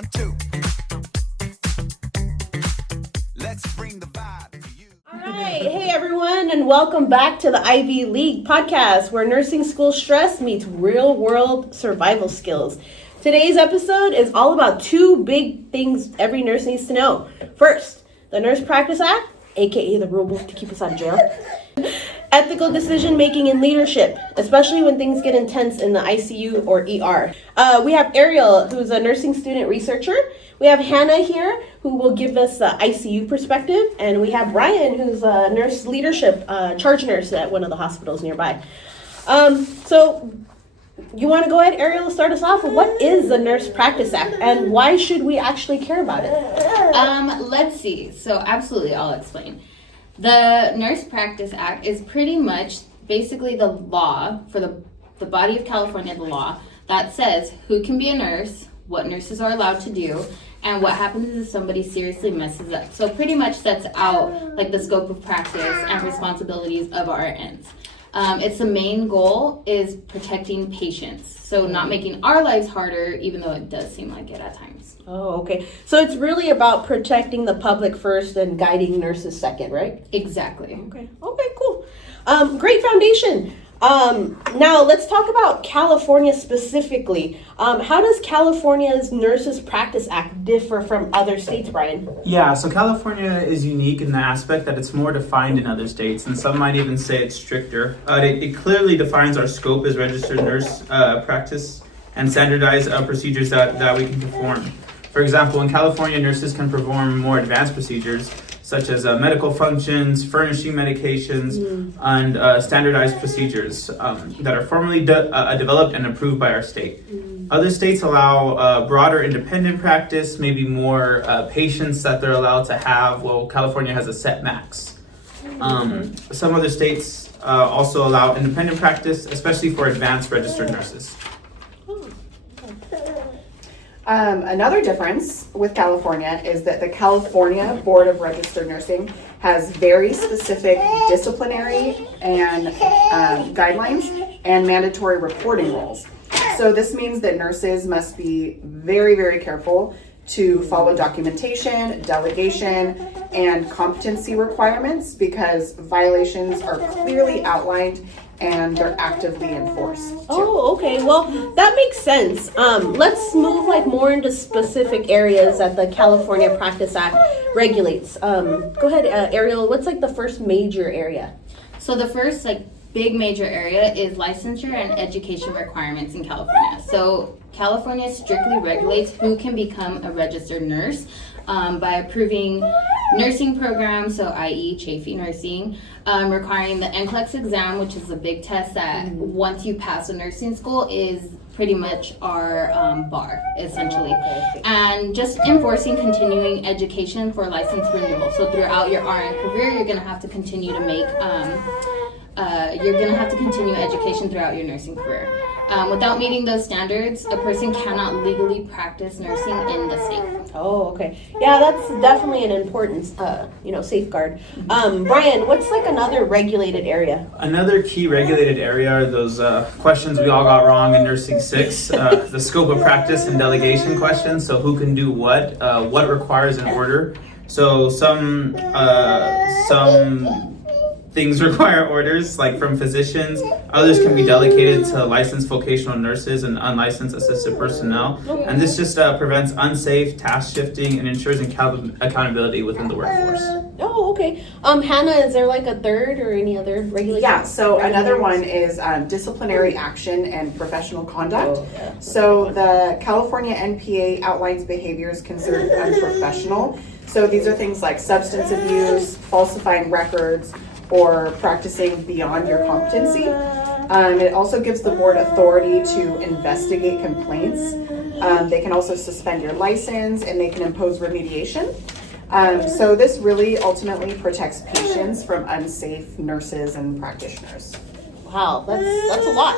1, 2. Let's bring the vibe to you. All right, hey everyone, and welcome back to the Ivy League podcast, where nursing school stress meets real-world survival skills. Today's episode is all about two big things every nurse needs to know. First, the Nurse Practice Act, aka the rule book to keep us out of jail. Ethical decision making and leadership, especially when things get intense in the ICU or ER. We have Ariel, who's a nursing student researcher. We have Hannah here, who will give us the ICU perspective. And we have Brian, who's a nurse leadership charge nurse at one of the hospitals nearby. So you want to go ahead, Ariel, start us off? What is the Nurse Practice Act and why should we actually care about it? Let's see. So absolutely, I'll explain. The Nurse Practice Act is pretty much basically the law for the body of California, the law that says who can be a nurse, what nurses are allowed to do, and what happens if somebody seriously messes up. So pretty much sets out like the scope of practice and responsibilities of RNs. Its the main goal is protecting patients, so not making our lives harder, even though it does seem like it at times. Oh, okay. So it's really about protecting the public first and guiding nurses second, right? Exactly. Okay, cool. Great foundation. Now let's talk about California specifically. How does California's Nurses Practice Act differ from other states, Brian? Yeah, so California is unique in the aspect that it's more defined in other states, and some might even say it's stricter. It clearly defines our scope as registered nurse practice and standardized procedures that we can perform. For example, in California, nurses can perform more advanced procedures, such as medical functions, furnishing medications, and standardized procedures that are formally developed and approved by our state. Other states allow broader independent practice, maybe more patients that they're allowed to have. Well, California has a set max. Some other states also allow independent practice, especially for advanced registered nurses. Another difference with California is that the California Board of Registered Nursing has very specific disciplinary and guidelines and mandatory reporting rules. So this means that nurses must be very, very careful to follow documentation, delegation, and competency requirements because violations are clearly outlined and they're actively enforced too. Oh, okay. Well, that makes sense. Let's move more into specific areas that the California Practice Act regulates. Go ahead, Ariel. What's the first major area? So the first big major area is licensure and education requirements in California. So California strictly regulates who can become a registered nurse by approving nursing programs, so i.e. Chafee nursing, requiring the NCLEX exam, which is a big test that once you pass a nursing school is pretty much our bar, essentially. And just enforcing continuing education for license renewal. So throughout your RN career, you're gonna have to continue to make continue education throughout your nursing career. Without meeting those standards, a person cannot legally practice nursing in the state. Oh, okay. Yeah, that's definitely an important, safeguard. Brian, what's another regulated area? Another key regulated area are those questions we all got wrong in Nursing 6, the scope of practice and delegation questions. So who can do what requires an order. So some things require orders, from physicians. Others can be delegated to licensed vocational nurses and unlicensed assisted personnel. And this just prevents unsafe task shifting and ensures accountability within the workforce. Oh, okay. Hannah, is there a third or any other regulation? Yeah, so another one is disciplinary action and professional conduct. Oh, yeah. So the California NPA outlines behaviors considered unprofessional. So these are things like substance abuse, falsifying records, or practicing beyond your competency. It also gives the board authority to investigate complaints. They can also suspend your license and they can impose remediation. So this really ultimately protects patients from unsafe nurses and practitioners. Wow, that's a lot.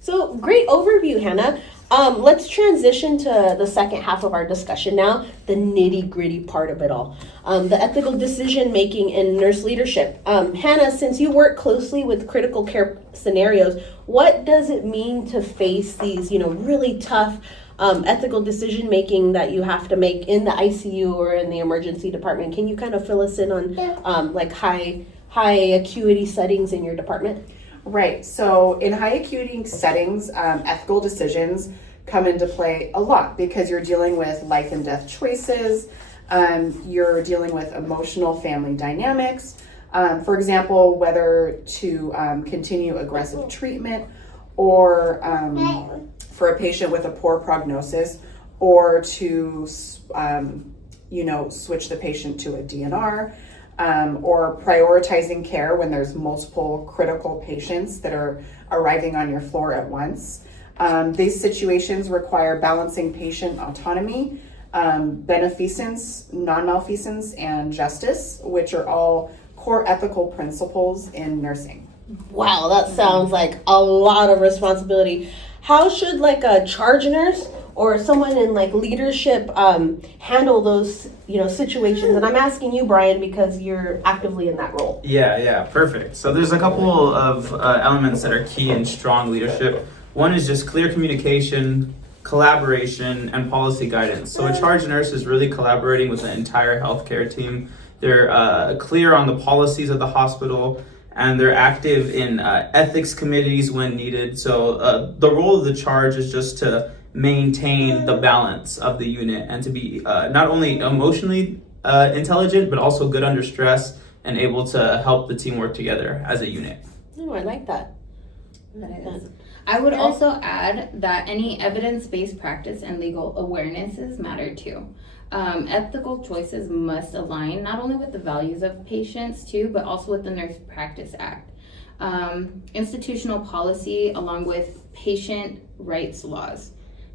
So great overview, Hannah. Let's transition to the second half of our discussion now, the nitty-gritty part of it all. The ethical decision-making in nurse leadership. Hannah, since you work closely with critical care scenarios, what does it mean to face these, really tough ethical decision making that you have to make in the ICU or in the emergency department. Can you kind of fill us in on like high acuity settings in your department? Right. So in high acuity settings, ethical decisions come into play a lot because you're dealing with life and death choices. You're dealing with emotional family dynamics. For example, whether to continue aggressive treatment or for a patient with a poor prognosis, or to switch the patient to a DNR, or prioritizing care when there's multiple critical patients that are arriving on your floor at once. These situations require balancing patient autonomy, beneficence, non-malfeasance, and justice, which are all core ethical principles in nursing. Wow, that sounds like a lot of responsibility. How should like a charge nurse or someone in like leadership handle those situations? And I'm asking you, Brian, because you're actively in that role. Yeah, perfect. So there's a couple of elements that are key in strong leadership. One is just clear communication, collaboration, and policy guidance. So a charge nurse is really collaborating with the entire healthcare team. They're clear on the policies of the hospital, and they're active in ethics committees when needed. So the role of the charge is just to maintain the balance of the unit and to be not only emotionally intelligent, but also good under stress and able to help the team work together as a unit. Oh, I like that. I would also add that any evidence-based practice and legal awarenesses matter too. Ethical choices must align not only with the values of patients too, but also with the Nurse Practice Act. Institutional policy along with patient rights laws.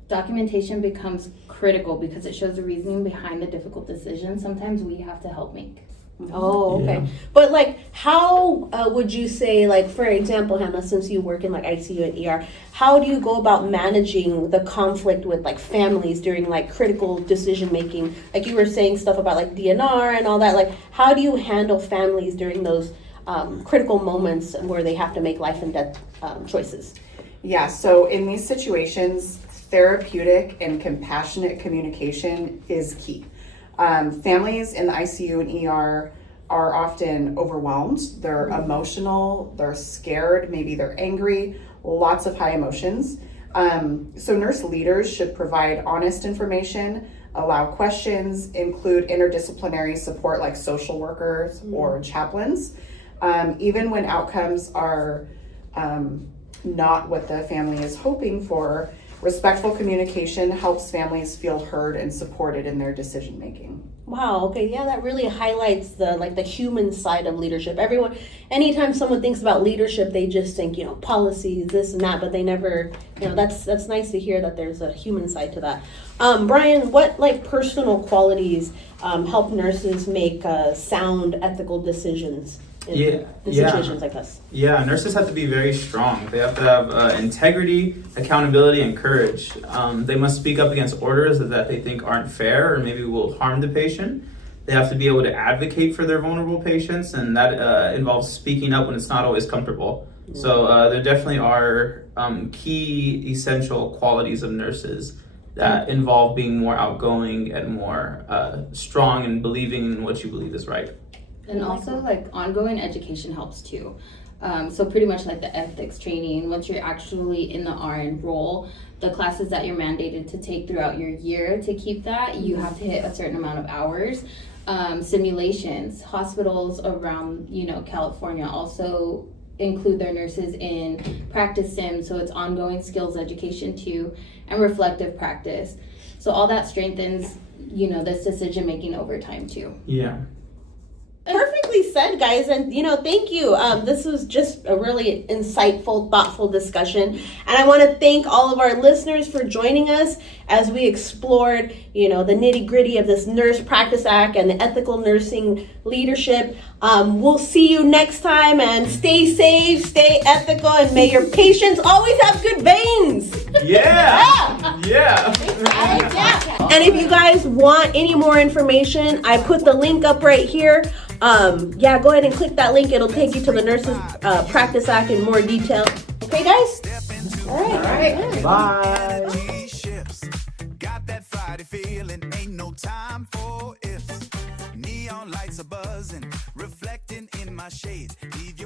Documentation becomes critical because it shows the reasoning behind the difficult decisions sometimes we have to help make. Oh, okay. Yeah. But like, how would you say, like, for example, Hannah, since you work in like ICU and ER, how do you go about managing the conflict with like families during like critical decision making? Like you were saying stuff about like DNR and all that. Like, how do you handle families during those critical moments where they have to make life and death choices? Yeah, so in these situations, therapeutic and compassionate communication is key. Families in the ICU and ER are often overwhelmed. They're emotional, they're scared, maybe they're angry, lots of high emotions. So nurse leaders should provide honest information, allow questions, include interdisciplinary support like social workers or chaplains. Even when outcomes are not what the family is hoping for, respectful communication helps families feel heard and supported in their decision making. Wow, okay, yeah, that really highlights the human side of leadership. Anytime someone thinks about leadership, they just think, policies, this and that, but they never, that's nice to hear that there's a human side to that. Brian, what like personal qualities help nurses make sound ethical decisions in situations like this? Yeah, nurses have to be very strong. They have to have integrity, accountability, and courage. They must speak up against orders that they think aren't fair or maybe will harm the patient. They have to be able to advocate for their vulnerable patients, and that involves speaking up when it's not always comfortable. So there definitely are key essential qualities of nurses that involve being more outgoing and more strong and believing in what you believe is right. And also, like, ongoing education helps too. So pretty much like the ethics training, once you're actually in the RN role, the classes that you're mandated to take throughout your year to keep that, you have to hit a certain amount of hours. Simulations, hospitals around, California also include their nurses in practice sim, so it's ongoing skills education too, and reflective practice. So all that strengthens, this decision making over time too. Yeah. Perfectly said, guys, and thank you. This was just a really insightful, thoughtful discussion, and I want to thank all of our listeners for joining us as we explored, the nitty-gritty of this Nurse Practice Act and the ethical nursing leadership. We'll see you next time, and stay safe, stay ethical, and may your patients always have good veins. Yeah. Yeah. And if you guys want any more information, I put the link up right here. Go ahead and click that link. It'll take you to the Nurses Practice Act in more detail. Okay, guys? All right. Bye. Ships. thoughts are buzzing, reflecting in my shades. Leave